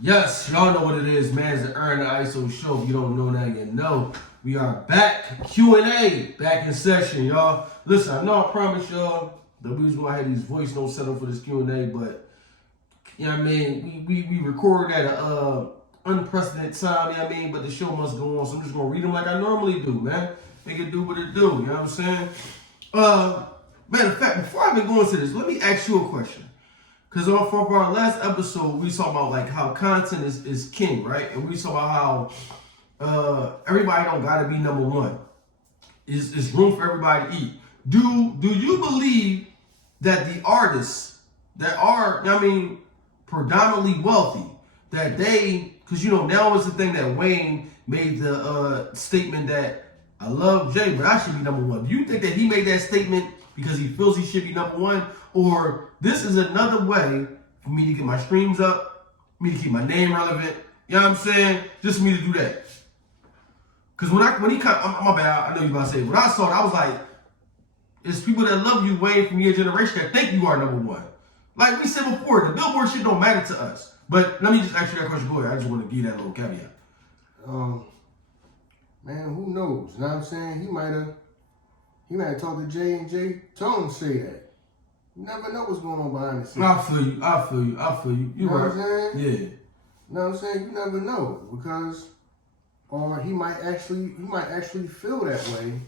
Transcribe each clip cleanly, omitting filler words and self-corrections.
Yes, y'all know what it is, man. It's the Ern and Iso show. If you don't know now, you know. We are back. Q&A. Back in session, y'all. Listen, I know I promised y'all that we was going to have these voice notes set up for this Q&A, but, you know what I mean? We recorded at a unprecedented time, you know what I mean? But the show must go on, so I'm just going to read them like I normally do, man. Make it do what it do, you know what I'm saying? Matter of fact, before I even go into this, let me ask you a question. Because for our last episode, we talked about like how content is king, right? And we talked about how everybody don't gotta be number one. It's room for everybody to eat. Do you believe that the artists that are, I mean, predominantly wealthy, that they, because you know now is the thing that Wayne made the statement that I love Jay, but I should be number one. Do you think that he made that statement because he feels he should be number one, or this is another way for me to get my streams up, me to keep my name relevant? You know what I'm saying? Just for me to do that. Because when he come, my bad, I know you about to say it. When I saw it, I was like, it's people that love you, Wayne, from your generation that think you are number one. Like we said before, the Billboard shit don't matter to us. But let me just ask you that question. Go ahead. I just want to give you that little caveat. Man, who knows? You know what I'm saying? He might have talked to Jay and Jay told him to say that. You never know what's going on behind the scenes. I feel you. You know right. what I'm saying? Yeah. You know what I'm saying? You never know, because or he might actually feel that way.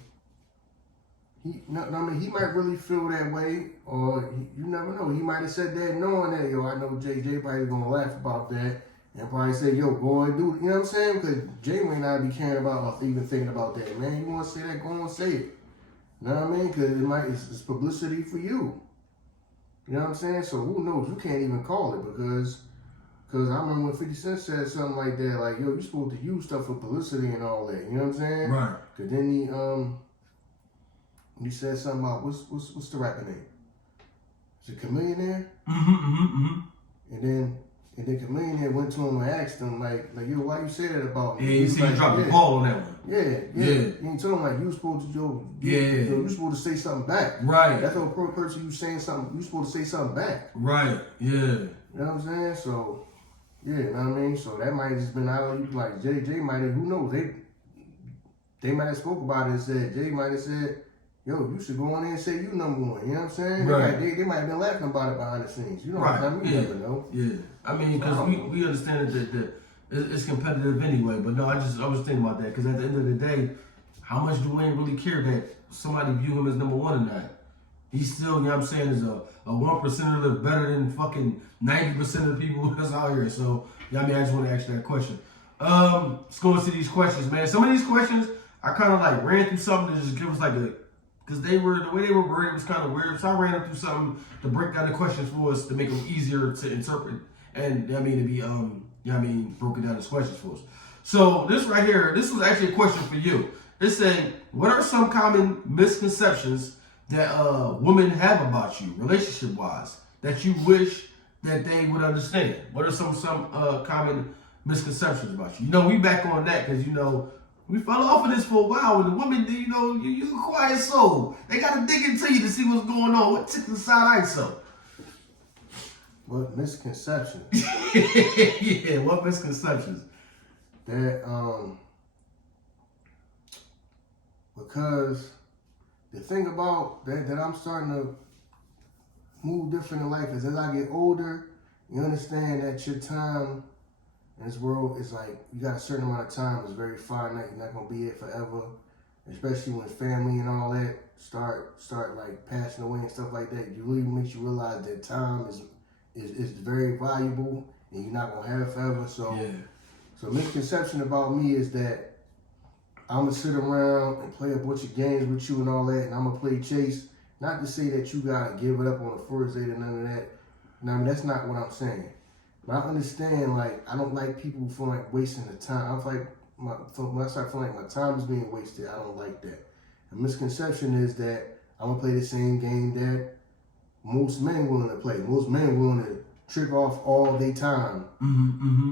He might really feel that way, or you never know. He might have said that knowing that, yo, I know Jay probably gonna laugh about that and probably say, yo, go and do it. You know what I'm saying? Because Jay may not be caring about or even thinking about that. Man, you want to say that, go and say it. You know what I mean? Because it's publicity for you. You know what I'm saying? So who knows? You can't even call it, because I remember when 50 Cent said something like that, like, yo, you're supposed to use stuff for publicity and all that. You know what I'm saying? Right. Because then he said something about, what's the rapper name? Is it Chameleonaire? And then Chameleonaire went to him and asked him, like, yo, why you say that about me? Yeah, you see you dropped the ball on that one. Yeah. He told him, like, you supposed to, you supposed to say something back. Right. That's what a person you saying something, you supposed to say something back. Right, yeah. You know what I'm saying? So, yeah, you know what I mean? So that might have just been out of, like, Jay might have, who knows? They might have spoke about it and said, Jay might have said, yo, you should go on there and say you number one. You know what I'm saying? Right. They might have been laughing about it behind the scenes. You know right. what I mean? You never know. Yeah. I mean, because we understand that it's competitive anyway. But no, I was thinking about that. Because at the end of the day, how much do Wayne really care that somebody view him as number one or not? He's still, you know what I'm saying, is a 1%er live better than fucking 90% of the people that's out here. So, yeah, I mean, I just want to ask you that question. Let's go into these questions, man. Some of these questions, I kind of like ran through something to just give us like a, because the way they were worded was kind of weird. So I ran through something to break down the questions for us to make them easier to interpret. And, I mean, to be, broken down as questions for us. So this right here, this was actually a question for you. It's saying, what are some common misconceptions that women have about you, relationship-wise, that you wish that they would understand? What are some common misconceptions about you? You know, we back on that because, you know, we fell off of this for a while, and the women, you know, you a quiet soul. They got to dig into you to see what's going on. What ticked inside ISO? What misconceptions? Yeah, what misconceptions? That, because the thing about that I'm starting to move different in life is as I get older, you understand that your time in this world is like, you got a certain amount of time. It's very finite. You're not going to be here forever, especially when family and all that start like passing away and stuff like that. It really makes you realize that time is very valuable and you're not going to have it forever. So, yeah. So misconception about me is that I'm going to sit around and play a bunch of games with you and all that, and I'm going to play chase. Not to say that you got to give it up on the first date and none of that. No, I mean, that's not what I'm saying. But I understand, like, I don't like people feeling like wasting the time. When I start feeling like my time is being wasted, I don't like that. A misconception is that I'm going to play the same game that most men willing to play. Most men willing to trick off all their time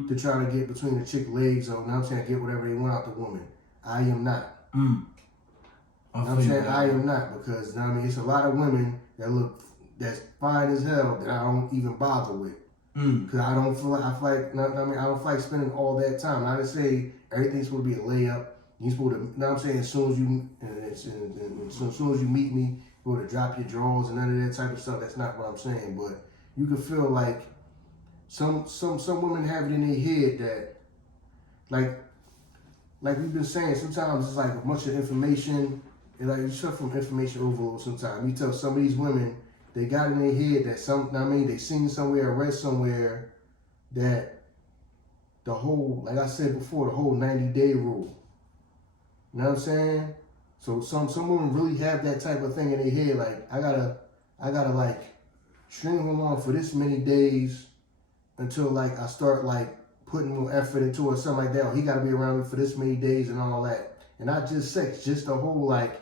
to try to get between the chick legs or, I'm saying, get whatever they want out the woman. I am not. I'm saying I am not, because, you know what I mean, it's a lot of women that's fine as hell that I don't even bother with. Because I don't feel like, I don't feel like spending all that time. I didn't say everything's supposed to be a layup. You're supposed to, you know what I'm saying, as soon as you meet me, you're supposed to drop your drawers and none of that type of stuff. That's not what I'm saying. But you can feel like some women have it in their head that, like we've been saying, sometimes it's like a bunch of information, and like you suffer from information overload sometimes. You tell some of these women, they got in their head that they seen somewhere, read somewhere that the whole, like I said before, the whole 90-day rule. You know what I'm saying? So some women really have that type of thing in their head, like I gotta like string him on for this many days until like I start like putting more effort into it or something like that. Or he gotta be around me for this many days and all that. And not just sex, just the whole like,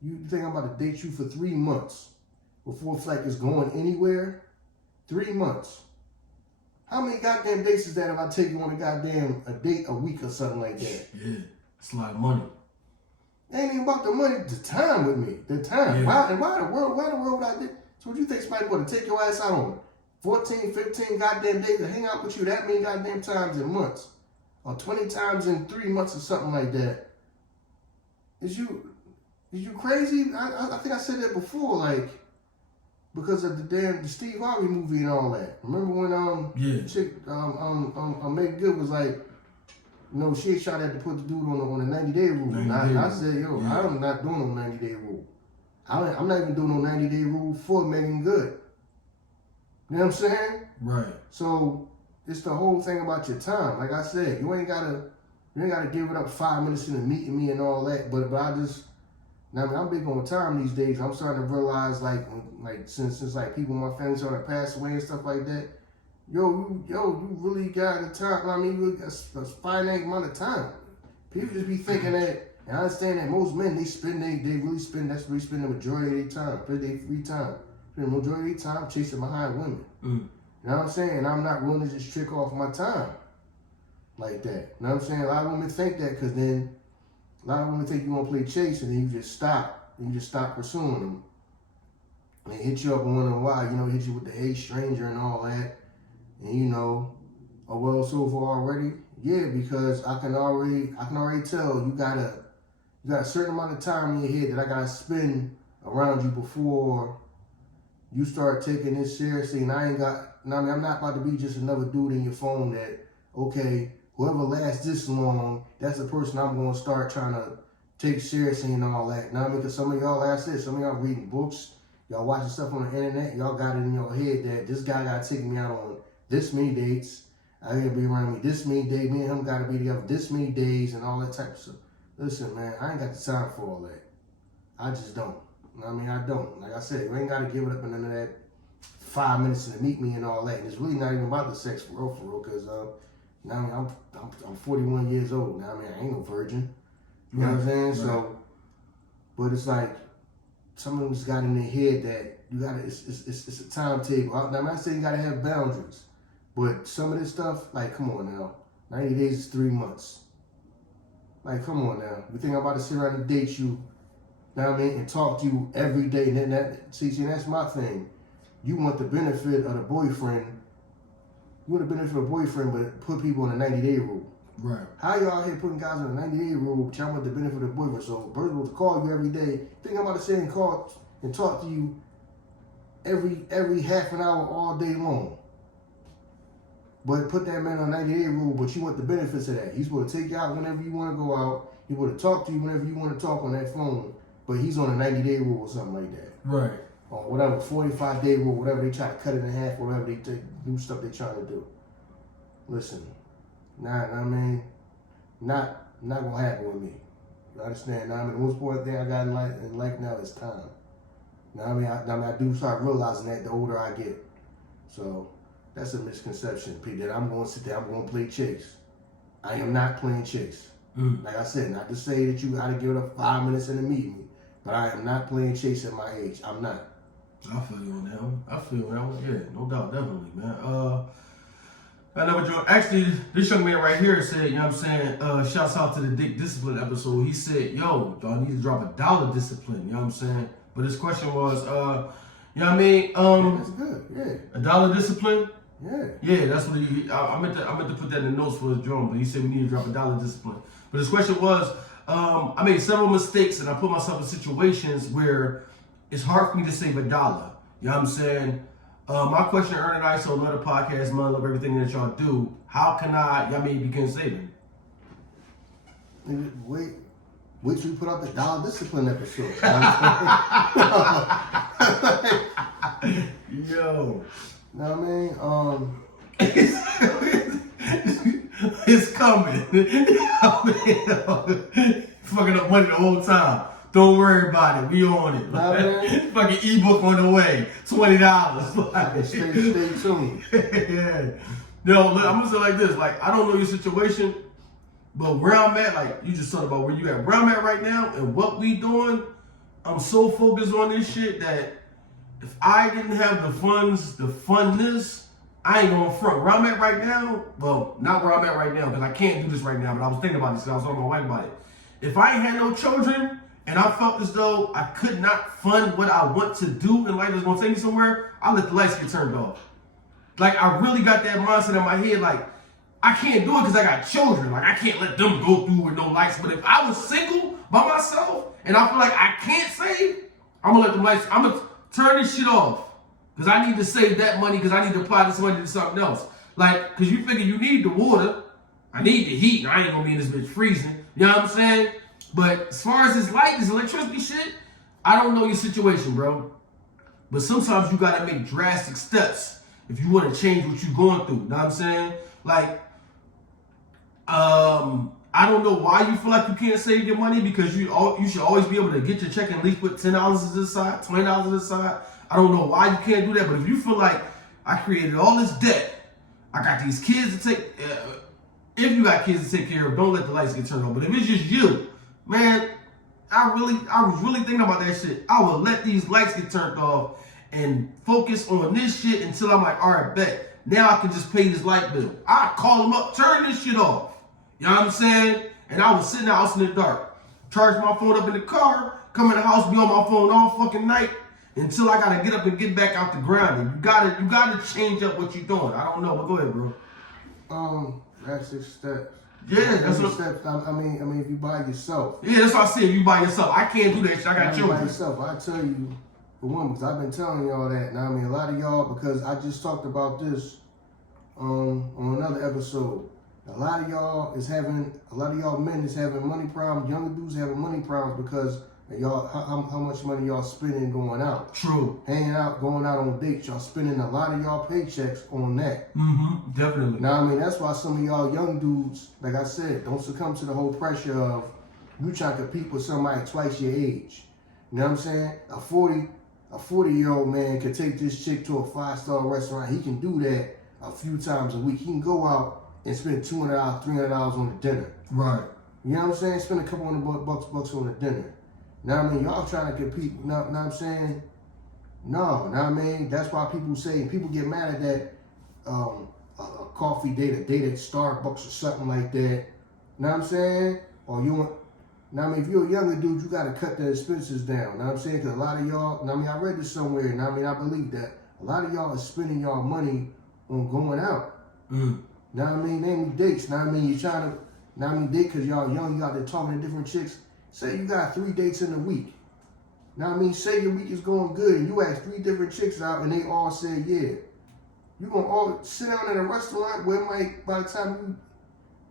you think I'm about to date you for 3 months before it's like it's going anywhere? 3 months. How many goddamn dates is that if I take you on a date a week or something like that? Yeah, it's a lot of money. It ain't even about the money, the time with me. The time. Yeah. Why the world would I do? So what you think somebody would take your ass out on 14, 15 goddamn days to hang out with you that many goddamn times in months? Or 20 times in 3 months or something like that? Is you crazy? I think I said that before, like, because of the Steve Harvey movie and all that. Remember when chick Meg Good was like, you know, she tried to put the dude on a 90-day rule. And I said, yo, yeah. I'm not doing no 90-day rule. I'm not even doing no 90-day rule for Megan Good. You know what I'm saying? Right. So it's the whole thing about your time. Like I said, you ain't gotta give it up 5 minutes into meeting me and all that. But I'm big on time these days. I'm starting to realize like since like people in my family started to pass away and stuff like that. You really got the time. I mean, you got a finite amount of time. People just be thinking that, and I understand that most men, they really spend the majority of their time, their free time. Spend the majority of their time chasing behind women. You know what I'm saying? And I'm not willing to just trick off my time like that. You know what I'm saying? A lot of women think that because then a lot of women think you want to play chase and then you just stop. And you just stop pursuing them. And they hit you up and wonder why, hit you with the hey stranger and all that. And so far already? Yeah, because I can already tell you got a certain amount of time in your head that I gotta spend around you before you start taking this seriously. And I'm not about to be just another dude in your phone that, okay, whoever lasts this long, that's the person I'm gonna start trying to take seriously and all that. Now, because some of y'all, like I said, some of y'all reading books, y'all watching stuff on the internet, y'all got it in your head that this guy gotta take me out on this many dates. I gotta be around me this many days. Me and him gotta be together this many days and all that type of stuff. Listen, man, I ain't got the time for all that. I just don't. I don't. Like I said, you ain't gotta give it up in none of that 5 minutes to meet me and all that. And it's really not even about the sex for real, because I'm 41 years old now. I ain't no virgin. You know what I'm saying? Right. So, but it's like some of them just got in their head that you gotta. It's a timetable. Now, I'm not saying you gotta have boundaries. But some of this stuff, like, come on now. 90 days is 3 months. Like, come on now. You think I'm about to sit around and date you, you know what I mean, and talk to you every day. And then that's my thing. You want the benefit of the boyfriend. You want the benefit of the boyfriend, but put people on a 90-day rule. Right. How y'all out here putting guys on a 90-day rule, but y'all want the benefit of the boyfriend? So, Bird will call you every day. Think I'm about to sit and call and talk to you every half an hour all day long. But put that man on a 90-day rule, but you want the benefits of that. He's supposed to take you out whenever you want to go out. He's supposed to talk to you whenever you want to talk on that phone. But he's on a 90-day rule or something like that. Right. Or whatever, 45-day rule, whatever they try to cut it in half, whatever they do stuff they trying to do. Listen, not gonna happen with me. You understand? The most important thing I got in life now is time. I do start realizing that the older I get. So that's a misconception, Pete, that I'm going to sit there, I'm going to play chase. I am not playing chase. Like I said, not to say that you got to give it up 5 minutes in a meeting, but I am not playing chase at my age. I'm not. I feel you on that one. Yeah, no doubt, definitely, man. I know what you're actually, this young man right here said, you know what I'm saying, shouts out to the Dick Discipline episode. He said, yo, y'all need to drop $1 discipline, you know what I'm saying? But his question was, you know You know what I mean? That's good. Yeah. A dollar discipline. Yeah. Yeah, that's what I meant to put that in the notes for his drum, but he said we need to drop a dollar discipline. But his question was, I made several mistakes and I put myself in situations where it's hard for me to save a dollar. You know what I'm saying? My question to Ern and Iso, another podcast, man, love everything that y'all do. How can I begin saving? Wait till we put out the dollar discipline episode. Yo. Know what I mean? It's coming. Fucking up money the whole time. Don't worry about it. We on it. Nah, fucking ebook on the way. $20. Stay tuned. Yeah. Yo, look, I'm gonna say like this. Like, I don't know your situation, but where I'm at, like, you just talked about where you at. Where I'm at right now and what we doing, I'm so focused on this shit that if I didn't have the funds, the funness, I ain't gonna front. Where I'm at right now, well, not where I'm at right now, because I can't do this right now, but I was thinking about this because I was talking to my wife about it. If I ain't had no children and I felt as though I could not fund what I want to do in life that's gonna take me somewhere, I let the lights get turned off. Like, I really got that mindset in my head, like, I can't do it because I got children. Like, I can't let them go through with no lights. But if I was single by myself and I feel like I can't save, I'm gonna let the lights, I'm gonna turn this shit off. Because I need to save that money because I need to apply this money to something else. Like, because you figure you need the water, I need the heat, and I ain't gonna be in this bitch freezing. You know what I'm saying? But as far as this light, this electricity shit, I don't know your situation, bro. But sometimes you gotta make drastic steps if you want to change what you're going through. You know what I'm saying? Like, I don't know why you feel like you can't save your money because you should always be able to get your check and at least put $10 to the side, $20 to the side. I don't know why you can't do that, but if you feel like I created all this debt, I got these kids to take, if you got kids to take care of, don't let the lights get turned on. But if it's just you, man, I was really thinking about that shit. I would let these lights get turned off and focus on this shit until I'm like, all right, bet. Now I can just pay this light bill. I call them up, turn this shit off. You know what I'm saying? And I was sitting in the house in the dark, charge my phone up in the car, come in the house, be on my phone all fucking night until I gotta get up and get back out the ground. And you gotta change up what you're doing. I don't know, but go ahead, bro. Drastic steps. Yeah, that's what. Steps. I mean, if you by yourself. Yeah, that's what I said. If you by yourself, I can't do that shit. I got children. By yourself, I tell you, for one, because I've been telling y'all that. Now, I mean, a lot of y'all, because I just talked about this on another episode. A lot of y'all men is having money problems. Younger dudes having money problems because y'all how much money y'all spending going out. True. Hanging out, going out on dates. Y'all spending a lot of y'all paychecks on that. Mm-hmm. Definitely. Now, I mean, that's why some of y'all young dudes, like I said, don't succumb to the whole pressure of you trying to compete with somebody twice your age. You know what I'm saying? A 40-year-old man could take this chick to a 5-star restaurant. He can do that a few times a week. He can go out and spend $200, $300 on the dinner. Right. You know what I'm saying? Spend a couple $100 on the dinner. Now, I mean, y'all trying to compete. Now what I'm saying? No. Now, I mean, that's why people get mad at that a coffee date, a date at Starbucks or something like that. You know what I'm saying? Or you want, now, I mean, if you're a younger dude, you got to cut the expenses down. You know what I'm saying? Because a lot of y'all, now, I mean, I read this somewhere, and I mean, I believe that a lot of y'all are spending y'all money on going out. Mm. Now, I mean, name dates. Now, I mean, you're trying to, now, I mean, date because y'all young, you out there talking to different chicks. Say you got 3 dates in a week. Now, I mean, say your week is going good, and you ask 3 different chicks out, and they all say yeah. You gonna all sit down in a restaurant where it might, by the time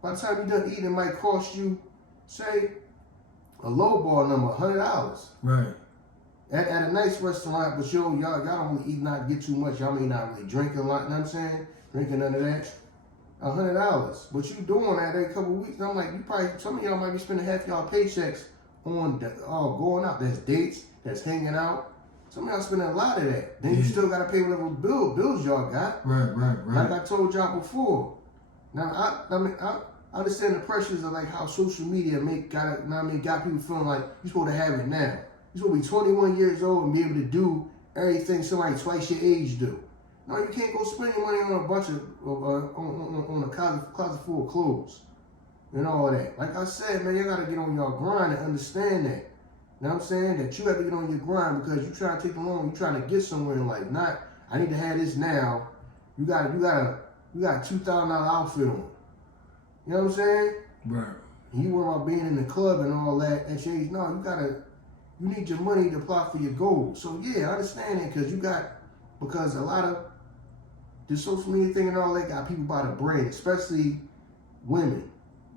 you done eating, it might cost you, say, a low ball number, $100. Right. At a nice restaurant, but y'all don't really eat, not get too much. Y'all may not really drink a lot. You know what I'm saying? Drinking none of that. $100. But you doing that every couple of weeks. I'm like, some of y'all might be spending half y'all paychecks on going out. There's dates, there's hanging out. Some of y'all spending a lot of that. Then you still gotta pay whatever bills y'all got. Right. Like I told y'all before. Now I understand the pressures of like how social media got people feeling like you're supposed to have it now. You're supposed to be 21 years old and be able to do everything somebody twice your age do. No, you can't go spend your money on a bunch of on a closet full of clothes and all that. Like I said, man, you gotta get on y'all grind and understand that. know what I'm saying? That you have to get on your grind because you trying to take the loan, you trying to get somewhere in life. Not, I need to have this now. You got a $2,000 outfit on. You know what I'm saying? Right. And you worry about being in the club and all that at your age. No, you need your money to apply for your goals. So yeah, I understand it because a lot of the social media thing and all that got people by the brain, especially women.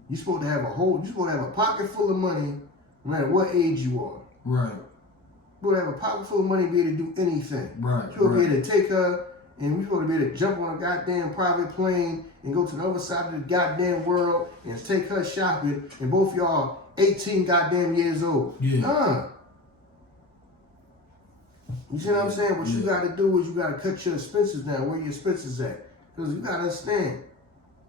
You're supposed to have a pocket full of money no matter what age you are. Right. You're supposed to have a pocket full of money to be able to do anything. Right. You're supposed to be able to take her and we're supposed to be able to jump on a goddamn private plane and go to the other side of the goddamn world and take her shopping and both y'all 18 goddamn years old. Yeah. Nah. You see what I'm saying? What you got to do is you got to cut your expenses down. Where your expenses at? Because you got to understand.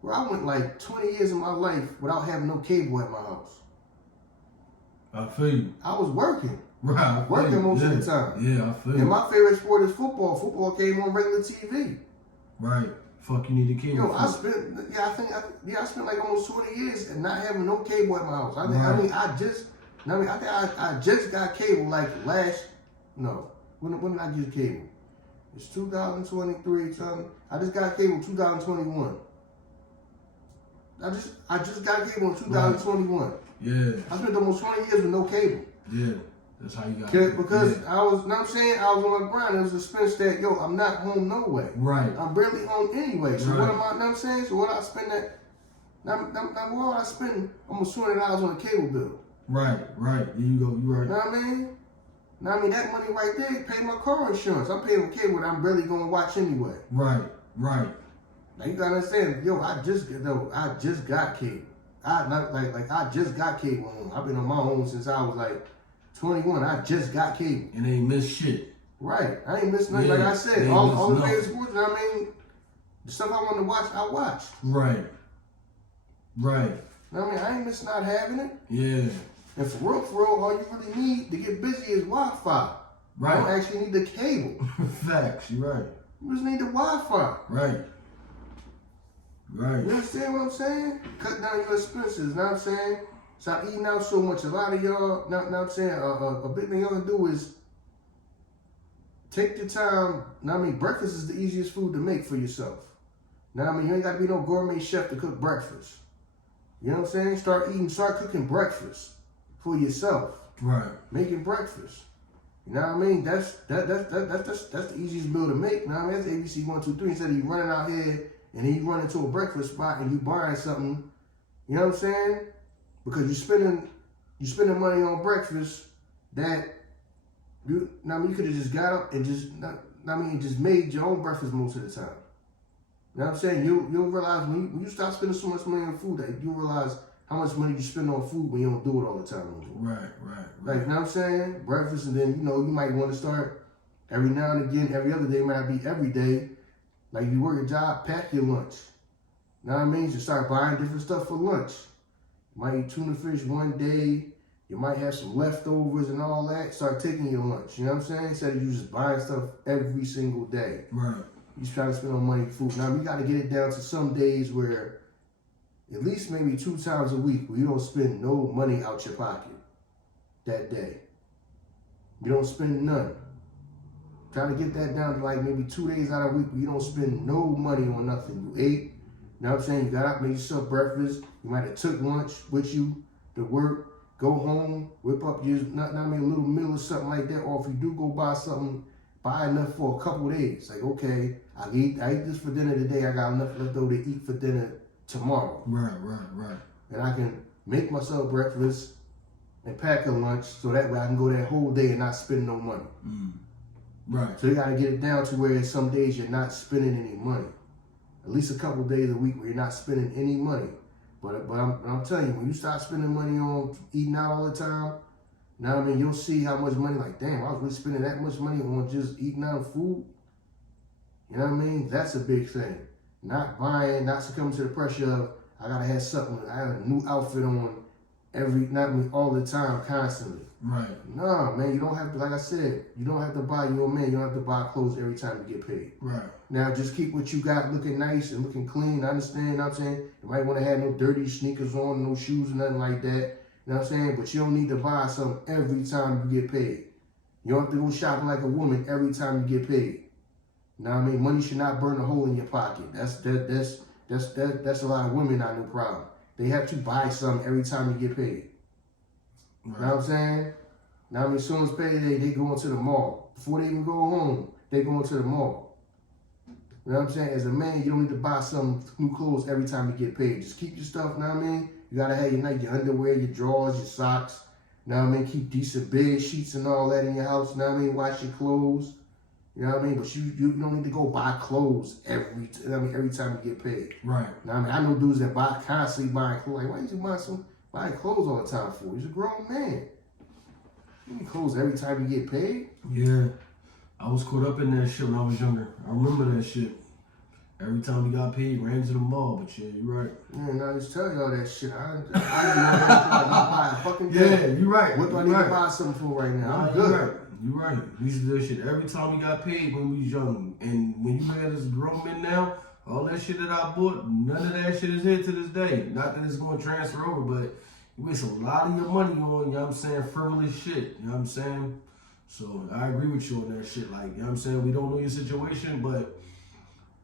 Bro, I went like 20 years of my life without having no cable at my house. I feel you. I was working. Right. Working most of the time. Yeah, I feel you. And my favorite sport is football. Football came on regular TV. Right. Fuck, you need a cable. Yo, I spent like almost 20 years and not having no cable at my house. I just got cable like when did I get cable? It's 2023 something. I just got cable 2021. I just got cable in 2021. Right. Yeah. I spent almost 20 years with no cable. Yeah. That's how you got it. Because I was, you know what I'm saying? I was on my grind. It was a expense that, I'm not home no way. Right. I'm barely home anyway. So right. what am I, you know what I'm saying? So what I spend now why would I spend almost $200 on a cable bill? Right. There you go. You right. You know what I mean? That money right there pay my car insurance. I'm paying for cable that I'm barely going to watch anyway. Right. Now you gotta understand, I just got cable. I just got cable home. I've been on my own since I was like 21. I just got cable. And ain't missed shit. Right. I ain't missed nothing. Yeah, like I said, all the favorite sports, you know what I mean? The stuff I wanted to watch, I watched. Right. You know what I mean? I ain't missing out having it. Yeah. And for real, all you really need to get busy is Wi-Fi. Right. You don't actually need the cable. Facts, you're right. You just need the Wi-Fi. Right. You understand what I'm saying? Cut down your expenses, you know what I'm saying? Stop eating out so much. A lot of y'all, you know what I'm saying? A big thing y'all can do is take the time. Breakfast is the easiest food to make for yourself. You ain't got to be no gourmet chef to cook breakfast. You know what I'm saying? Start cooking breakfast for yourself. Right. Making breakfast. You know what I mean? That's the easiest meal to make. You know what I mean? That's ABC 1, 2, 3. Instead of you running out here and then you run into a breakfast spot and you buying something. You know what I'm saying? Because you spending money on breakfast that you could have just got up and just made your own breakfast most of the time. You know what I'm saying? You'll realize when you start spending so much money on food that you'll realize how much money you spend on food when you don't do it all the time. Right. Like, you know what I'm saying? Breakfast, and then, you might want to start every now and again, every other day, might not be every day. Like, if you work a job, pack your lunch. You know what I mean? You start buying different stuff for lunch. You might eat tuna fish one day. You might have some leftovers and all that. Start taking your lunch. You know what I'm saying? Instead of you just buying stuff every single day. Right. You just trying to spend on money for food. Now, we got to get it down to some days where at least maybe 2 times a week where you don't spend no money out your pocket that day. You don't spend none. Try to get that down to like maybe 2 days out of the week where you don't spend no money on nothing. You ate, you know what I'm saying? You got up, made yourself breakfast. You might have took lunch with you to work, go home, whip up your, a little meal or something like that. Or if you do go buy something, buy enough for a couple of days. Like, okay, I eat this for dinner today. I got enough left over to eat for dinner tomorrow. Right. And I can make myself breakfast and pack a lunch so that way I can go that whole day and not spend no money. Right. So you got to get it down to where some days you're not spending any money. At least a couple of days a week where you're not spending any money. But I'm telling you, when you start spending money on eating out all the time, now you'll see how much money, like, damn, I was really spending that much money on just eating out food. You know what I mean? That's a big thing. Not buying, not succumbing to the pressure of, I got to have something, I have a new outfit on all the time, constantly. Right. Nah, man, you don't have to, like I said, you don't have to buy your man, you don't have to buy clothes every time you get paid. Right. Now, just keep what you got looking nice and looking clean. I understand, you know what I'm saying? You might want to have no dirty sneakers on, no shoes or nothing like that. You know what I'm saying? But you don't need to buy something every time you get paid. You don't have to go shopping like a woman every time you get paid. You know what I mean? Money should not burn a hole in your pocket. That's a lot of women not no problem. They have to buy something every time you get paid. Right. You know what I'm saying? Now I mean, as soon as payday, they go into the mall. Before they even go home, they go into the mall. You know what I'm saying? As a man, you don't need to buy some new clothes every time you get paid. Just keep your stuff, you know what I mean? You gotta have your underwear, your drawers, your socks. You know what I mean? Keep decent bed sheets and all that in your house. You know what I mean? Wash your clothes. You know what I mean? But you don't need to go buy clothes every time you get paid. Right. You know what I mean? I know dudes that constantly buying clothes. Like, why you buying clothes all the time for? You're a grown man. You need clothes every time you get paid? Yeah. I was caught up in that shit when I was younger. I remember that shit. Every time we got paid, ran to the mall. But yeah, you're right. Yeah, now I just tell you all that shit. I didn't know that. Buy a fucking day. Yeah, you're right. What do I need to buy something for right now? I'm good. You're right. We used to do that shit every time we got paid when we was young. And when you look at us grown men now, all that shit that I bought, none of that shit is here to this day. Not that it's going to transfer over, but you waste a lot of your money on, you know what I'm saying, frivolous shit. You know what I'm saying? So I agree with you on that shit. Like, you know what I'm saying? We don't know your situation, but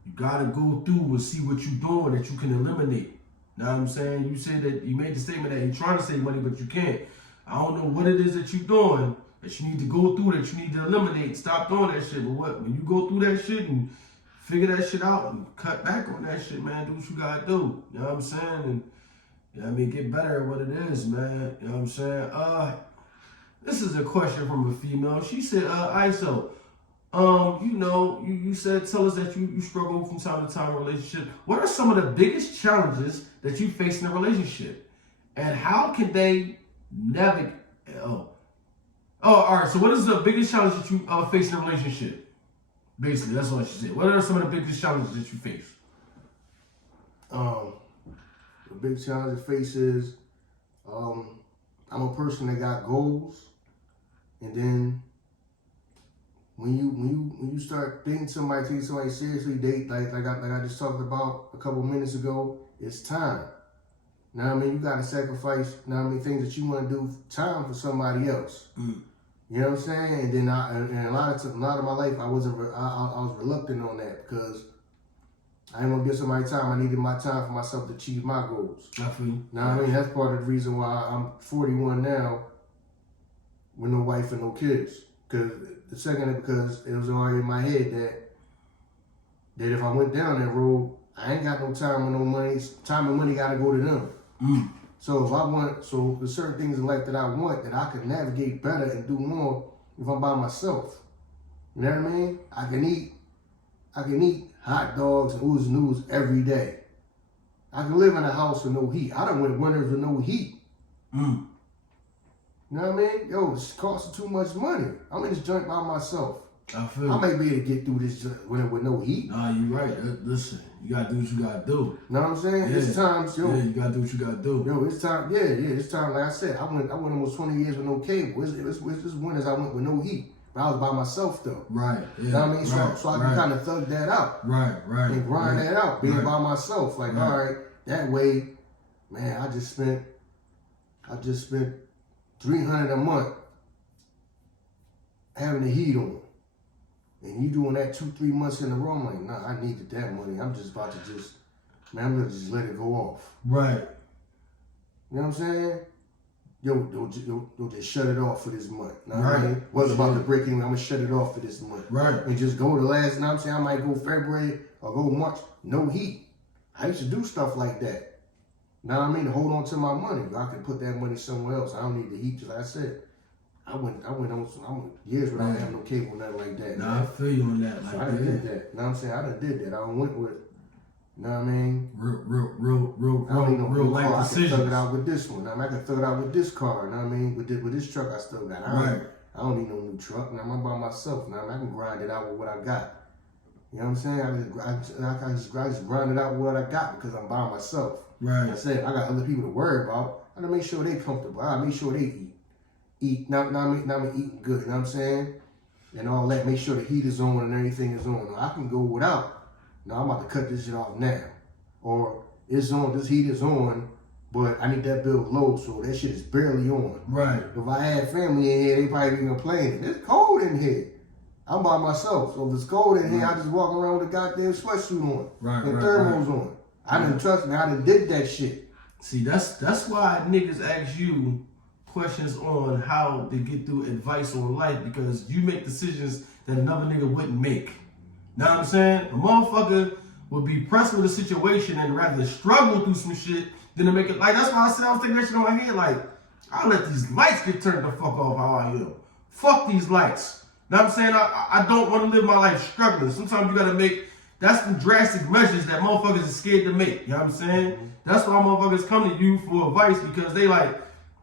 you got to go through and see what you're doing that you can eliminate. You know what I'm saying? You said that you made the statement that you're trying to save money, but you can't. I don't know what it is that you're doing that you need to go through, that you need to eliminate. Stop doing that shit. But when you go through that shit and figure that shit out and cut back on that shit, man, do what you gotta do. You know what I'm saying? And you know what I mean, get better at what it is, man. You know what I'm saying? This is a question from a female. She said, Iso, you said, tell us that you struggle from time to time in a relationship. What are some of the biggest challenges that you face in a relationship? And how can they navigate? All right. So what is the biggest challenge that you face in a relationship? Basically, that's what she said. What are some of the biggest challenges that you face? The big challenge I face is I'm a person that got goals, and then when you start taking somebody seriously, date like I just talked about a couple minutes ago, it's time. Now I mean, you gotta sacrifice. Now I mean, things that you want to do, time for somebody else. You know what I'm saying? And then a lot of my life, I was reluctant on that because I didn't want to give somebody time. I needed my time for myself to achieve my goals. I feel you. Now I mean, that's part of the reason why I'm 41 now with no wife and no kids. Because it was already in my head that if I went down that road, I ain't got no time or no money. Time and money got to go to them. So there's certain things in life that I want that I can navigate better and do more if I'm by myself. You know what I mean? I can eat hot dogs and ooze and ooze every day. I can live in a house with no heat. I don't went winters with no heat. You know what I mean? Yo, it's costing too much money. I'm in this joint by myself. I feel I may be able to get through this with no heat. Nah, you right. Listen, you gotta do what you gotta do. Know what I'm saying? Yeah. It's times, yo. Yeah, you gotta do what you gotta do. Yo, it's time. Yeah, it's time. Like I said, I went almost 20 years with no cable. It's this winters I went with no heat. But I was by myself though. Right. Yeah. You know what I mean? So I can kind of thug that out. Right. And grind that out, being by myself. Like, all right, that way, man, I just spent $300 a month having the heat on. And you doing that 2-3 months in a row, I'm like, nah, I needed that money. I'm just about to I'm gonna just let it go off. Right. You know what I'm saying? Yo, don't just shut it off for this month. Know what Right. I mean? Wasn't about to break in, I'm gonna shut it off for this month. Right. And just go to last, you know what I'm saying? I might go February or go March, no heat. I used to do stuff like that. Now I mean, to hold on to my money. I can put that money somewhere else. I don't need the heat, just like I said. I went on years without having no cable, nothing like that. Nah, I feel you on that. So I done did that. You know what I'm saying? I done did that. I done went with, you know what I mean? Real life decisions. I can thug it out with this one. I can thug it out with this car. You know what I mean? With this truck I still got. I don't need no new truck. Now I'm by myself. Now I can grind it out with what I got. You know what I'm saying? I just grind it out with what I got because I'm by myself. Right. Like I said, I got other people to worry about. I gotta make sure they comfortable. I make sure they eat, not eating good, you know what I'm saying? And all that, make sure the heat is on and everything is on. I can go without. Now I'm about to cut this shit off now. Or it's on, this heat is on, but I need that bill low, so that shit is barely on. Right. If I had family in here, they probably be complaining. It's cold in here. I'm by myself, so if it's cold in here, I just walk around with a goddamn sweatsuit on and thermals on. I didn't trust me. I done did that shit. See, that's why niggas ask you questions on how to get through advice on life, because you make decisions that another nigga wouldn't make. Know what I'm saying? A motherfucker would be pressed with a situation and rather struggle through some shit than to make it. Like, that's why I said I was taking that shit on my head. Like, I'll let these lights get turned the fuck off how I am. Fuck these lights. Know what I'm saying? I don't want to live my life struggling. Sometimes you gotta make, that's the drastic measures that motherfuckers are scared to make. You know what I'm saying? That's why motherfuckers come to you for advice, because they like,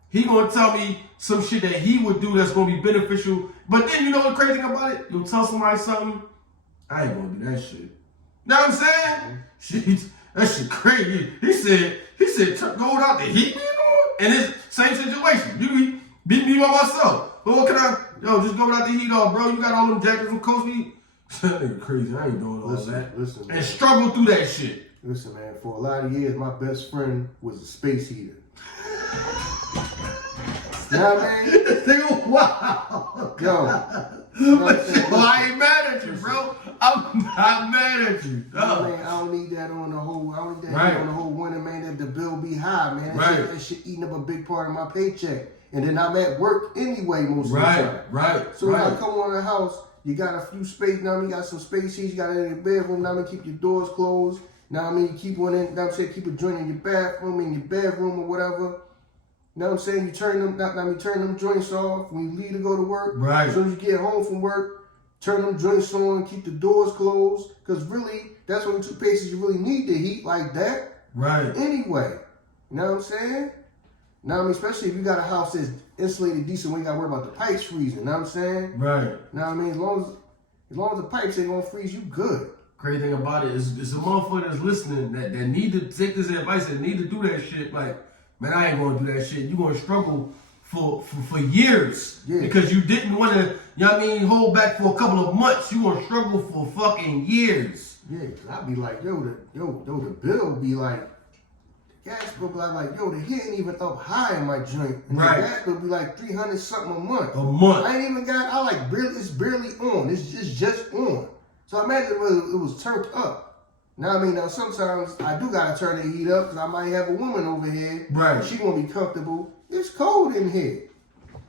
he gonna tell me some shit that he would do that's gonna be beneficial. But then you know what crazy thing about it? You'll tell somebody something, I ain't gonna do that shit. Know what I'm saying? Shit, that shit crazy. He said, go without the heat being on? And it's same situation. You beat me by myself. But what can just go without the heat on, bro. You got all them jackets and coats me. That nigga crazy. I ain't doing all that. Listen, man. And struggle through that shit. Listen, man, for a lot of years, my best friend was a space heater. You know what I mean? This nigga, wow. Yo. I ain't mad at you, bro. I'm not mad at you. Man, I don't need that on the whole. I don't need that on the whole winter, man. That the bill be high, man. That shit eating up a big part of my paycheck, and then I'm at work anyway most of the time. Right. So when I come on the house, you got a few space. Now you got some space heat. You got it in your bedroom. Now keep your doors closed. Now you keep one in. Now keep a joint in your bathroom, in your bedroom, or whatever. You know what I'm saying? You turn them joints off when you leave to go to work. Right. As soon as you get home from work, turn them joints on, keep the doors closed. Because really, that's one of the two places you really need the heat like that. Right. Anyway. You know what I'm saying? Now, I mean, especially if you got a house that's insulated decent, when you got to worry about the pipes freezing. You know what I'm saying? Right. Now, I mean, as long as the pipes ain't going to freeze, you good. Crazy thing about it is, it's a motherfucker that's listening that need to take this advice and need to do that shit. Like, man, I ain't gonna do that shit. You gonna struggle for years because you didn't want to, you know what I mean, hold back for a couple of months. You gonna struggle for fucking years. Yeah, I'd be like, the bill be like, the gas bill be like, the heat ain't even up high in my joint. And the gas bill be like $300 something a month. I ain't even got, it's barely on. It's just on. So imagine it was turned up. Now, I mean, now sometimes I do gotta turn the heat up because I might have a woman over here. Right. She gonna be comfortable. It's cold in here.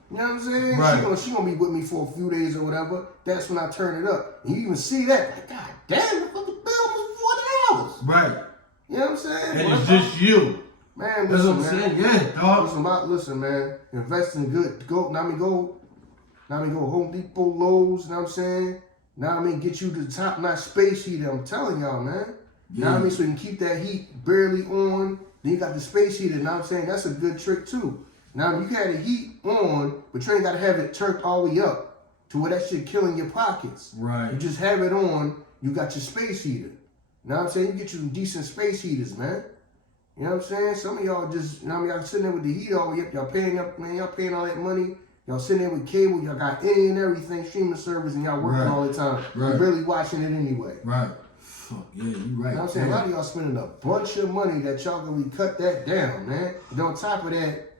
You know what I'm saying? Right. She gonna be with me for a few days or whatever. That's when I turn it up. And you even see that. Like, God damn, the fucking bill was $40. Right. You know what I'm saying? And it's just you. Man, that's listen, what I'm man. saying. Yeah, dog. Listen, man. Invest in good. Go Home Depot, Lowe's. You know what I'm saying? Now I mean, get you the top-notch space heater. I'm telling y'all, man. Yeah. Now I mean, so you can keep that heat barely on. Then you got the space heater. Now I'm saying that's a good trick too. Now you got the heat on, but you ain't got to have it turned all the way up to where that shit killing your pockets. Right. You just have it on. You got your space heater. Now I'm saying you get you some decent space heaters, man. You know what I'm saying? Some of y'all just, you know what I mean, y'all sitting there with the heat all the way up. Y'all paying up, man. Y'all paying all that money. Y'all sitting there with cable, y'all got any and everything, streaming service, and y'all working all the time. You're barely watching it anyway. Right. Fuck, yeah, you right. You know what I'm saying? A lot of y'all spending a bunch of money that y'all can really cut that down, man. And on top of that,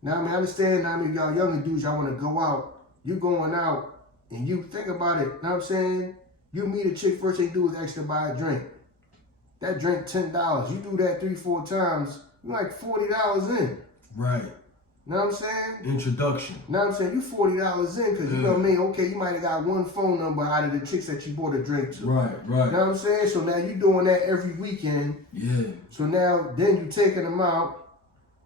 now I mean, I understand, now I mean, y'all younger dudes, y'all want to go out. You going out, and you think about it, you know what I'm saying? You meet a chick, first thing you do is ask to buy a drink. That drink, $10. You do that 3-4 times, you're like $40 in. Right. Know what I'm saying? Introduction. Know what I'm saying? You $40 in because you know what I mean? Okay, you might have got one phone number out of the chicks that you bought a drink to. Right. Know what I'm saying? So now you doing that every weekend. Yeah. So now, then you taking them out.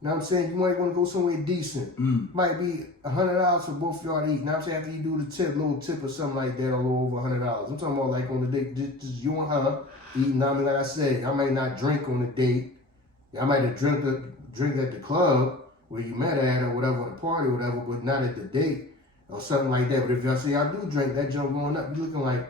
Know what I'm saying? You might want to go somewhere decent. Might be $100 for both of y'all to eat. Know what I'm saying? After you do the little tip or something like that, a little over $100. I'm talking about like on the date, just you and her eating. I mean, like I said, I might not drink on the date. I might have drink at the club where you met at or whatever, at the party or whatever, but not at the date or something like that. But if y'all say y'all do drink, that jump going up, you looking like,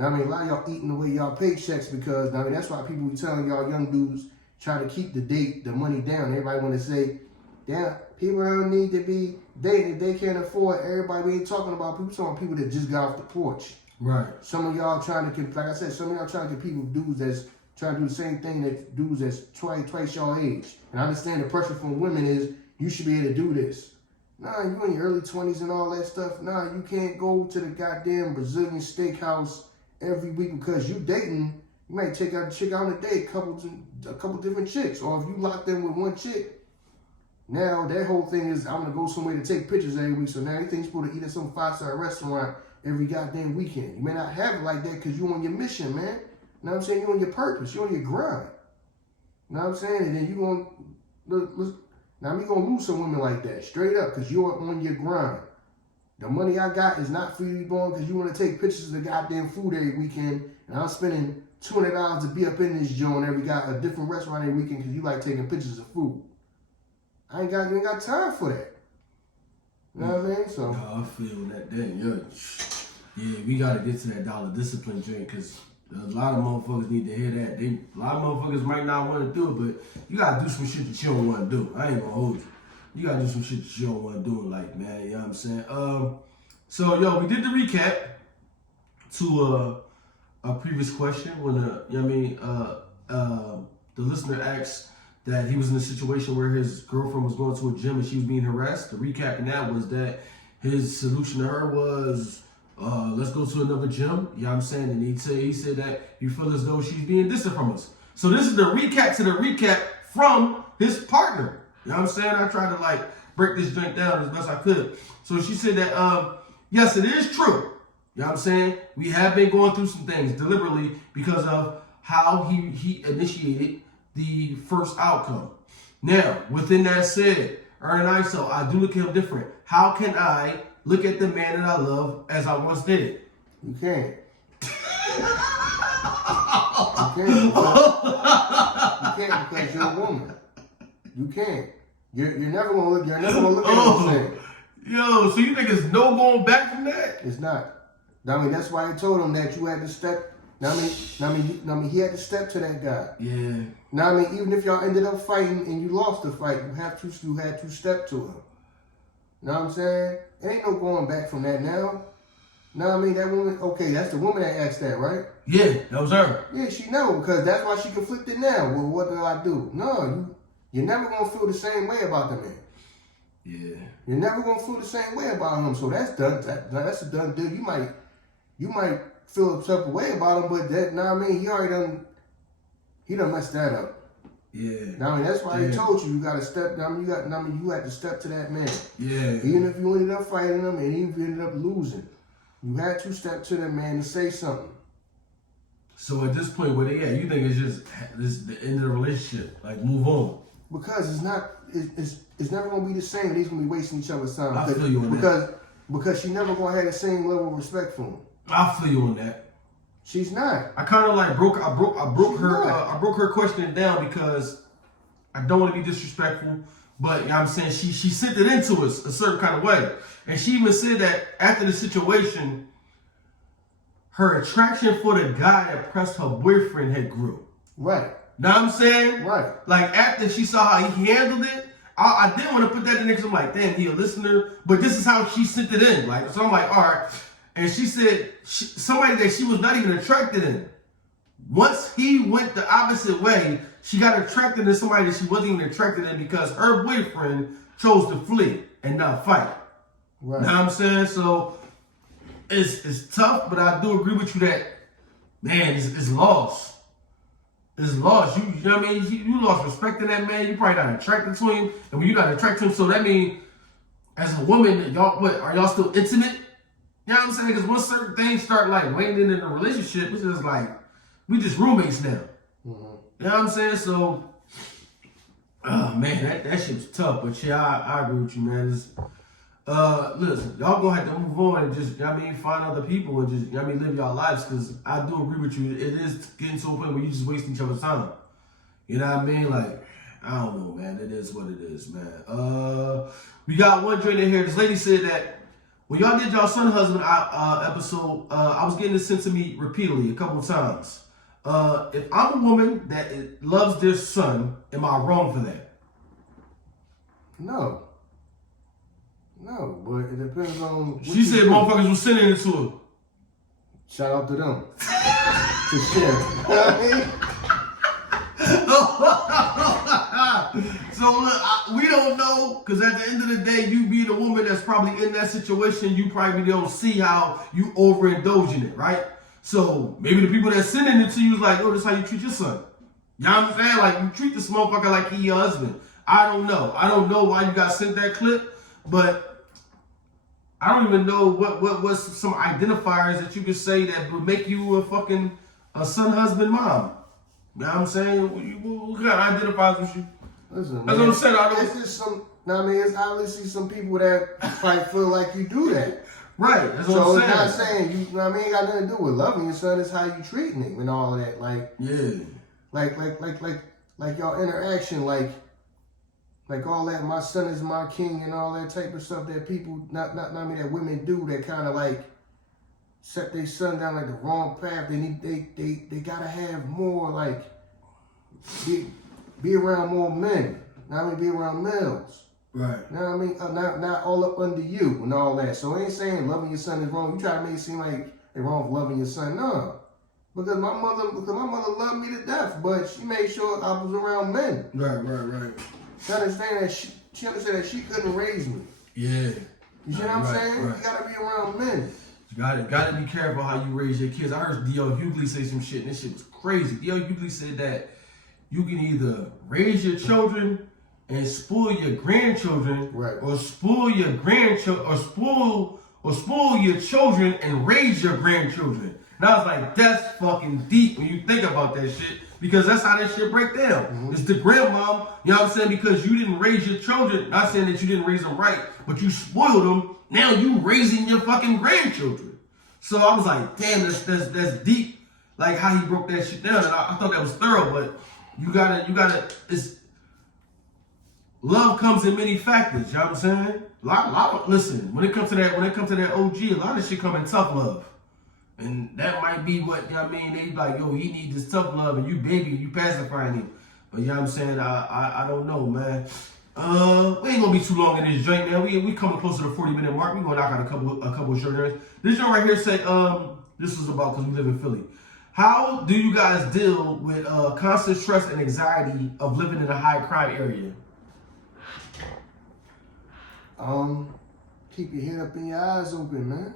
I mean, a lot of y'all eating away y'all paychecks because, I mean, that's why people be telling y'all young dudes try to keep the money down. Everybody want to say, damn, people don't need to be dating if they can't afford. Everybody, we ain't talking about people that just got off the porch. Right. Some of y'all trying to, like I said, some of y'all trying to get people, dudes that's try to do the same thing that dudes that's twice y'all age. And I understand the pressure from women is you should be able to do this. Nah, you in your early 20s and all that stuff. Nah, you can't go to the goddamn Brazilian steakhouse every week because you dating. You might take out a chick out on a date, a couple different chicks. Or if you locked in with one chick, now that whole thing is I'm gonna go somewhere to take pictures every week. So now you think you're supposed to eat at some 5-star restaurant every goddamn weekend. You may not have it like that because you're on your mission, man. You know what I'm saying? You're on your purpose. You're on your grind. You know what I'm saying? And then you gonna now we gonna lose some women like that, straight up, because you're on your grind. The money I got is not for you to be going because you want to take pictures of the goddamn food every weekend, and I'm spending $200 to be up in this joint every got a different restaurant every weekend because you like taking pictures of food. I ain't got time for that. You know what I mean? So no, I feel that then, yeah, we gotta get to that dollar discipline drink because a lot of motherfuckers need to hear that. A lot of motherfuckers might not want to do it, but you gotta do some shit that you don't want to do. I ain't gonna hold you. You gotta do some shit that you don't want to do in life, man. You know what I'm saying? So yo, we did the recap to a previous question when the listener asked that he was in a situation where his girlfriend was going to a gym and she was being harassed. The recap in that was that his solution to her was, let's go to another gym. You know what I'm saying? And he said that you feel as though she's being distant from us. So this is the recap to the recap from his partner. You know what I'm saying? I tried to like break this drink down as best I could. So she said that, yes, it is true. You know what I'm saying? We have been going through some things deliberately because of how he initiated the first outcome. Now, within that said, Ern and Iso, I do look at him different. How can I look at the man that I love as I once did? you can't. You can't because you're a woman. You can't. You're never gonna look. You're never gonna look at him the same. Yo, so you think it's no going back from that? It's not. I mean, that's why I told him that you had to step. I mean, he had to step to that guy. Yeah. Now, I mean, even if y'all ended up fighting and you lost the fight, you had to step to him. Know what I'm saying? There ain't no going back from that now. Know what I mean? That woman, okay, that's the woman that asked that, right? Yeah, that was her. Yeah, she know, because that's why she conflicted now. Well, what did I do? No, you're never going to feel the same way about the man. Yeah. You're never going to feel the same way about him. So that's done. That's a done deal. You might feel a type of way about him, but that, know what I mean? He done messed that up. Yeah. Now, I mean, that's why he told you got to step. You had to step to that man. Yeah. Even if you ended up fighting him and even if you ended up losing, you had to step to that man and say something. So at this point, where they at, you think it's just the end of the relationship? Like, move on? Because it's not. It's never gonna be the same. They's gonna be wasting each other's time. I feel you on that. Because she never gonna have the same level of respect for him. I feel you on that. She's not. I kind of like broke her question down because I don't want to be disrespectful, but you know what I'm saying she sent it into us a certain kind of way, and she even said that after the situation, her attraction for the guy that pressed her boyfriend had grew. Right. Know what I'm saying? Right. Like after she saw how he handled it, I didn't want to put that in there because I'm like, damn, he a listener, but this is how she sent it in. Like, so I'm like, all right. And she said somebody that she was not even attracted in. Once he went the opposite way, she got attracted to somebody that she wasn't even attracted in because her boyfriend chose to flee and not fight. Right. Know what I'm saying? So it's tough, but I do agree with you that, man, it's lost. It's lost. You know what I mean? You lost respect in that man. You probably not attracted to him. And when you're not attracted to him, so that means as a woman, are y'all still intimate? You know what I'm saying? Because once certain things start like waning in a relationship, it's just like, we just roommates now. Mm-hmm. You know what I'm saying? So, oh man, that shit's tough. But yeah, I agree with you, man. Listen, y'all gonna have to move on and just, you know what I mean, find other people and just, you know what I mean, live y'all lives. Because I do agree with you. It is getting to a point where you just wasting each other's time. You know what I mean? Like, I don't know, man. It is what it is, man. We got one joint in here. This lady said that when y'all did y'all son husband episode, I was getting this sent to me repeatedly a couple of times. If I'm a woman that loves their son, am I wrong for that? No, but it depends on. She said motherfuckers was sending it to her. Shout out to them. To share. So look, we don't know, because at the end of the day, you being a woman that's probably in that situation, you probably don't see how you overindulge in it, right? So maybe the people that's sending it to you is like, oh, this is how you treat your son. You know what I'm saying? Like, you treat this motherfucker like he your husband. I don't know. I don't know why you got sent that clip, but I don't even know what's some identifiers that you could say that would make you a son, husband, mom. You know what I'm saying? What kind of identifiers with you? Listen, that's what I'm saying. It's just some. I mean, it's obviously some people that probably feel like you do that. Right. That's what so I'm it's not saying you. I mean, ain't got nothing to do with loving your son. It's how you treating him and all of that. Like like y'all interaction, like all that. My son is my king and all that type of stuff that people, not I mean that women do. That kind of like set their son down like the wrong path. They gotta have more like be around more men. Now I mean be around males. Right. Now I mean not all up under you and all that. So I ain't saying loving your son is wrong. You try to make it seem like it's wrong with loving your son. No. Because my mother loved me to death, but she made sure I was around men. Right. She understand that she understood that she couldn't raise me. Yeah. You see what I'm saying? Right. You gotta be around men. You gotta be careful how you raise your kids. I heard D.L. Hughley say some shit, and this shit was crazy. D.L. Hughley said that you can either raise your children and spoil your grandchildren, right, or spoil your grandchildren, or spoil your children and raise your grandchildren. And I was like, that's fucking deep when you think about that shit, because that's how that shit break down. Mm-hmm. It's the grandmom, you know what I'm saying? Because you didn't raise your children, not saying that you didn't raise them right, but you spoiled them. Now you raising your fucking grandchildren. So I was like, damn, that's deep. Like how he broke that shit down, and I thought that was thorough. But you gotta. It's love comes in many factors. You know what I'm saying? Listen, when it comes to that OG, a lot of shit come in tough love. And that might be what, you know what I mean? They like, yo, he needs this tough love, and you pacifying him. But you know what I'm saying? I don't know, man. We ain't gonna be too long in this joint, man. We coming close to the 40-minute mark. We gonna knock out a couple of short areas. This joint right here say, this is about because we live in Philly. How do you guys deal with constant stress and anxiety of living in a high crime area? Keep your head up and your eyes open, man.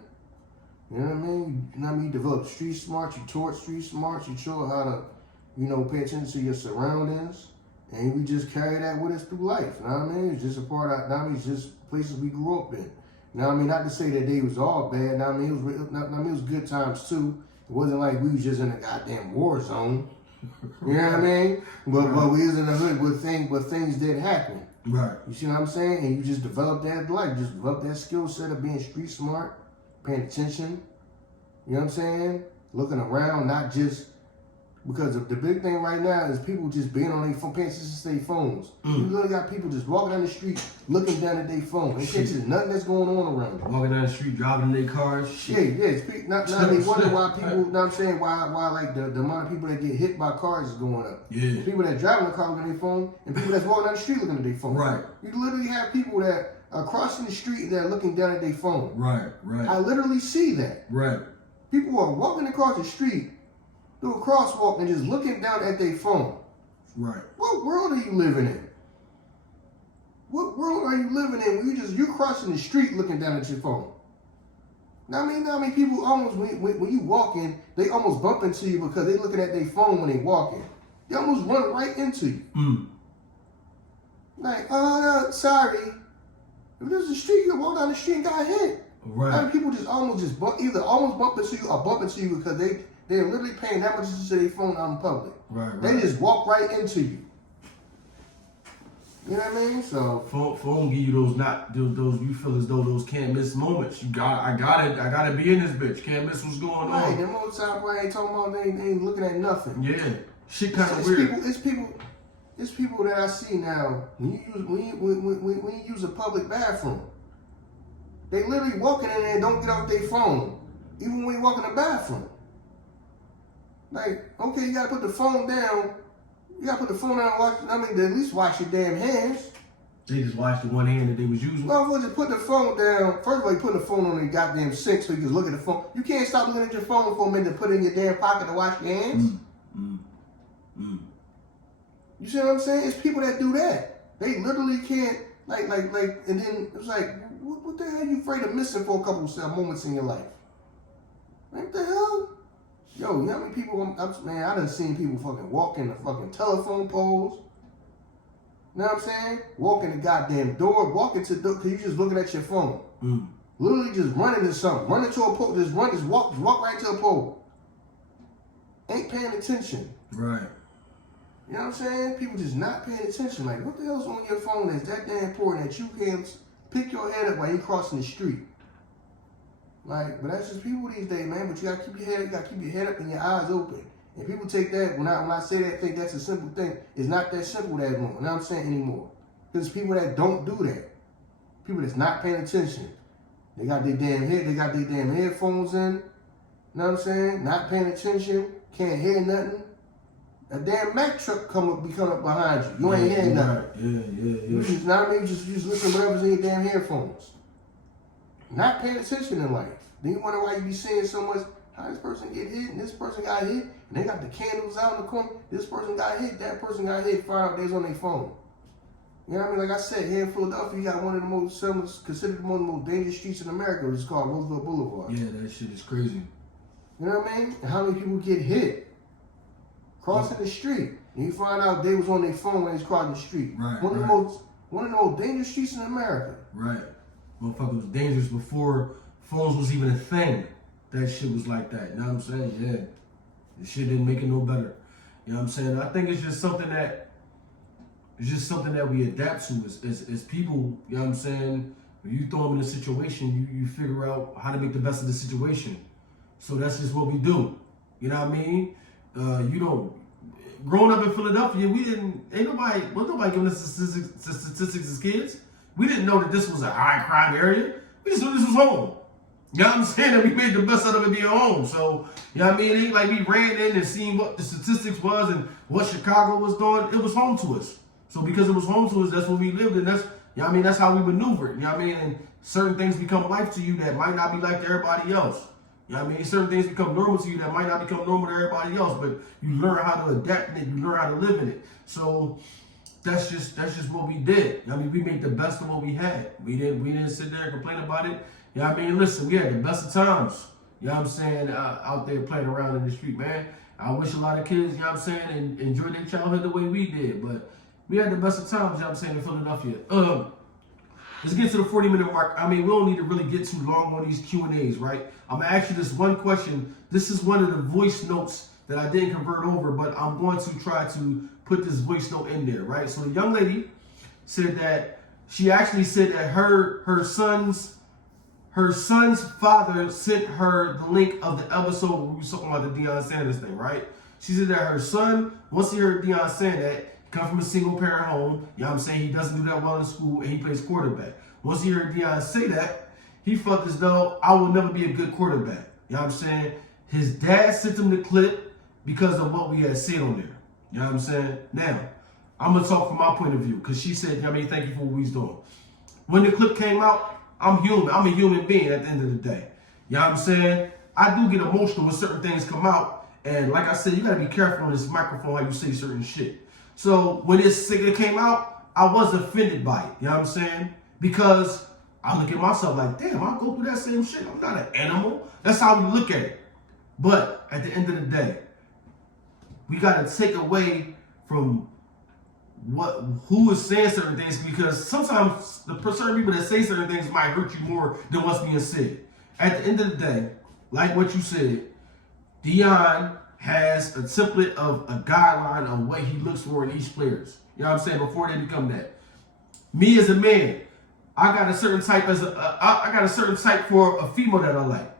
You know what I mean? You know what I mean? You develop street smart, you taught street smart, you show how to, pay attention to your surroundings. And we just carry that with us through life. You know what I mean? It's just a part of, it's just places we grew up in. You know what I mean? Not to say that they was all bad. You know what I mean? It was good times too. It wasn't like we was just in a goddamn war zone. You know what I mean? But we was in the hood where things did happen. Right. You see what I'm saying? And you just develop that life, just develop that skill set of being street smart, paying attention. You know what I'm saying? Looking around, not just because the big thing right now is people just being on their phone, paying attention to their phones. You literally got people just walking down the street, looking down at their phone. They think there's nothing that's going on around them. Walking down the street, driving in their cars. Shit. Yeah. They wonder why people. You know what I'm saying? Why like the amount of people that get hit by cars is going up. Yeah. People that driving the car looking at their phone, and people that's walking down the street looking at their phone. Right. You literally have people that are crossing the street that are looking down at their phone. Right. I literally see that. Right. People are walking across the street, do a crosswalk, and just looking down at their phone. Right. What world are you living in? What world are you living in when you're crossing the street looking down at your phone? Now, I mean, people almost, when you walking, they almost bump into you because they looking at their phone when they walking. They almost run right into you. Like, sorry. If there's a street, you walk down the street and got hit. Right. And people just almost bump into you or bump into you because they're literally paying that much attention to their phone out in public. Right. They just walk right into you. You know what I mean? So phone give you those you feel as though those can't miss moments. I gotta be in this bitch. Can't miss what's going right, on. And most time boy ain't talking about they ain't looking at nothing. Yeah. Shit kinda weird. It's people that I see now when you use a public bathroom. They literally walking in there and don't get off their phone, even when you walk in the bathroom. Like, okay, you gotta put the phone down. You gotta put the phone down and watch. I mean, at least wash your damn hands. They just washed the one hand that they was using. No, just put the phone down. First of all, you put the phone on the goddamn sink so you can look at the phone. You can't stop looking at your phone for a minute to put it in your damn pocket to wash your hands. You see what I'm saying? It's people that do that. They literally can't, and then it's like, what the hell are you afraid of missing for a couple of moments in your life? What the hell? Yo, you know how many people, man, I done seen people fucking walk in the fucking telephone poles. You know what I'm saying? Walk in the goddamn door, walk into the door, because you just looking at your phone. Literally just running to something. Run into a pole, just walk right to a pole. Ain't paying attention. Right. You know what I'm saying? People just not paying attention. Like, what the hell's on your phone that's that damn important that you can't pick your head up while you crossing the street? Like, but that's just people these days, man. But you gotta keep your head up and your eyes open. And people take that, when I say that, think that's a simple thing. It's not that simple that long. You know what I'm saying? Anymore. There's people that don't do that. People that's not paying attention. They got their damn headphones in. You know what I'm saying? Not paying attention. Can't hear nothing. A damn Mack truck come up behind you. You ain't hearing nothing. Yeah. You just, not I mean, just listen to whatever's in your damn headphones. Not paying attention in life. Then you wonder why you be seeing so much. How this person get hit and this person got hit, and they got the candles out in the corner. This person got hit, that person got hit. Find out they was on their phone. You know what I mean? Like I said, here in Philadelphia, you got one of the most, considered one of the most dangerous streets in America. It's called Roosevelt Boulevard. Yeah, that shit is crazy. You know what I mean? And how many people get hit crossing the street? And you find out they was on their phone when they was crossing the street. Right. One of the most dangerous streets in America. Right. Motherfucker was dangerous before phones was even a thing. That shit was like that. You know what I'm saying? Yeah. The shit didn't make it no better. You know what I'm saying? I think it's just something that we adapt to as people. You know what I'm saying? When you throw them in a situation, you figure out how to make the best of the situation. So that's just what we do. You know what I mean? Growing up in Philadelphia, wasn't nobody giving us statistics as kids. We didn't know that this was a high crime area. We just knew this was home. You know what I'm saying? And we made the best out of it being home. So, you know what I mean? It ain't like we ran in and seen what the statistics was and what Chicago was doing. It was home to us. So because it was home to us, that's what we lived in. That's, you know what I mean? That's how we maneuvered. You know what I mean? And certain things become life to you that might not be life to everybody else. You know what I mean? Certain things become normal to you that might not become normal to everybody else, but you learn how to adapt in it. You learn how to live in it. So that's just what we did. I mean, we made the best of what we had. We didn't sit there and complain about it. You know what I mean? Listen, we had the best of times. You know what I'm saying? Out there playing around in the street, man. I wish a lot of kids, you know what I'm saying, enjoyed their childhood the way we did. But we had the best of times, you know what I'm saying, in Philadelphia. Let's get to the 40-minute mark. I mean, we don't need to really get too long on these Q&As, right? I'm going to ask you this one question. This is one of the voice notes that I didn't convert over, but I'm going to try to put this voice note in there, right? So the young lady said that she actually said that her son's father sent her the link of the episode where we were talking about the Deion Sanders thing, right? She said that her son, once he heard Deion saying that, he come from a single parent home, you know what I'm saying, he doesn't do that well in school, and he plays quarterback. Once he heard Deion say that, he felt as though I will never be a good quarterback. You know what I'm saying? His dad sent him the clip because of what we had said on there. You know what I'm saying? Now, I'm going to talk from my point of view, because she said, you know what I mean, thank you for what we was doing. When the clip came out, I'm human. I'm a human being at the end of the day. You know what I'm saying? I do get emotional when certain things come out. And like I said, you got to be careful on this microphone how you say certain shit. So when it came out, I was offended by it. You know what I'm saying? Because I look at myself like, damn, I go through that same shit. I'm not an animal. That's how we look at it. But at the end of the day, we got to take away from who is saying certain things, because sometimes the certain people that say certain things might hurt you more than what's being said. At the end of the day, like what you said, Deion has a template of a guideline of what he looks for in each players. You know what I'm saying? Before they become that. Me as a man, I got a certain type for a female that I like.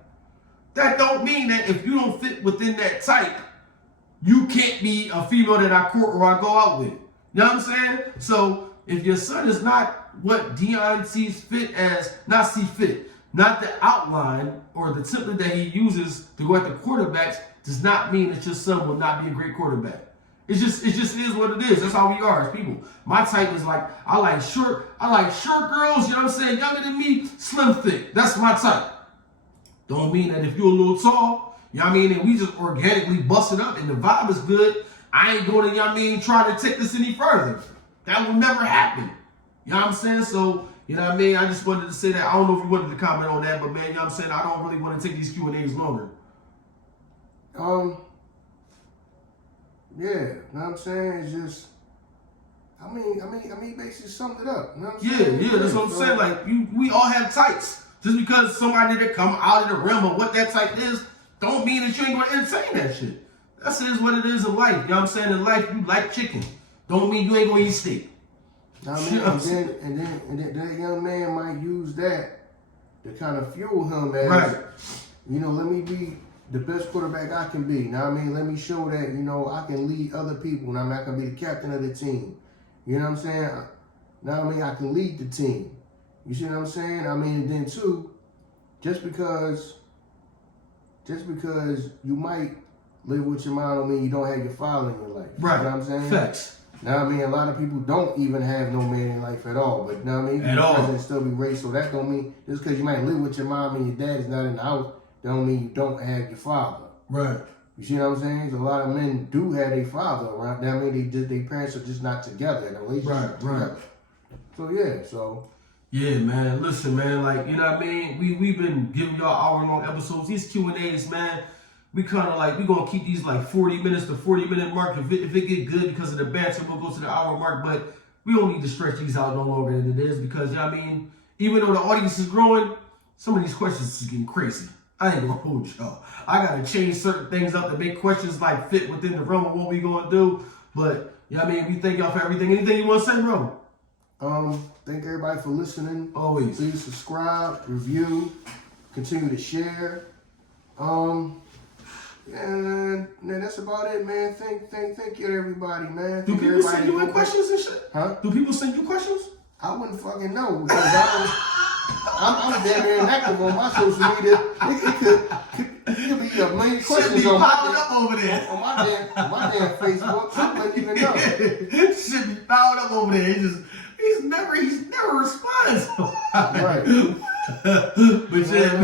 That don't mean that if you don't fit within that type, you can't be a female that I court or I go out with. You know what I'm saying? So if your son is not what Deion sees fit as, not the outline or the template that he uses to go at the quarterbacks, does not mean that your son will not be a great quarterback. It just is what it is. That's how we are as people. My type is like, I like short girls, you know what I'm saying, younger than me, slim thick. That's my type. Don't mean that if you're a little tall, you know what I mean, and we just organically bust it up and the vibe is good, I ain't going to, you know what I mean, try to take this any further. That will never happen. You know what I'm saying? So, you know what I mean? I just wanted to say that. I don't know if you wanted to comment on that, but man, you know what I'm saying? I don't really want to take these Q&As longer. Yeah, you know what I'm saying? It's just, I mean, basically summed it up. You know what I'm saying? Yeah, that's what I'm saying. Like, we all have types. Just because somebody that come out of the realm of what that type is, don't mean that you ain't gonna entertain that shit. That is what it is in life. You know what I'm saying? In life, you like chicken. Don't mean you ain't gonna eat steak. I mean, and then that young man might use that to kind of fuel him as, right. You know, let me be the best quarterback I can be. Now, I mean, let me show that, you know, I can lead other people. Now, I mean, I can be the captain of the team. You know what I'm saying? Now, I mean, I can lead the team. You see what I'm saying? I mean, and then too, just because you might live with your mom don't mean you don't have your father in your life. Right. You know what I'm saying? Facts. Now, I mean, a lot of people don't even have no man in life at all. But, you know what I mean? At all. President still be raised, so that don't mean, just because you might live with your mom and your dad is not in the house, that don't mean you don't have your father. Right. You see what I'm saying? So a lot of men do have their father around. That mean their parents are just not together in a relationship. Right. So, yeah, so. Yeah, man. Listen, man. Like, you know what I mean? We've been giving y'all hour-long episodes. These Q&As, man, we kind of like, we going to keep these like 40 minutes to 40-minute mark. If it get good because of the banter, we'll go to the hour mark. But we don't need to stretch these out no longer than it is because, you know what I mean? Even though the audience is growing, some of these questions is getting crazy. I ain't gonna hold y'all. I gotta change certain things up to make questions like fit within the realm of what we gonna do. But, you know what I mean? We thank y'all for everything. Anything you want to say, bro? Thank everybody for listening. Always. Please subscribe, review, continue to share. And that's about it, man. Thank you to everybody, man. Do people send you in questions and shit? Huh? Do people send you questions? I wouldn't fucking know because I'm damn near inactive on my social media. It could be a million questions be on piled up over there. On my damn Facebook. I wouldn't even know. Shit be piled up over there. He's never responds. Right. But yeah,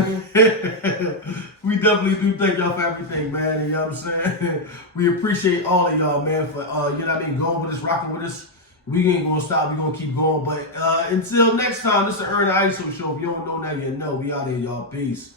we definitely do thank y'all for everything, man. You know what I'm saying? We appreciate all of y'all, man, for you know what I mean, going with us, rocking with us. We ain't gonna stop, we gonna keep going. But until next time, this is the Ern and Iso show. If you don't know now, you know. We out here, y'all. Peace.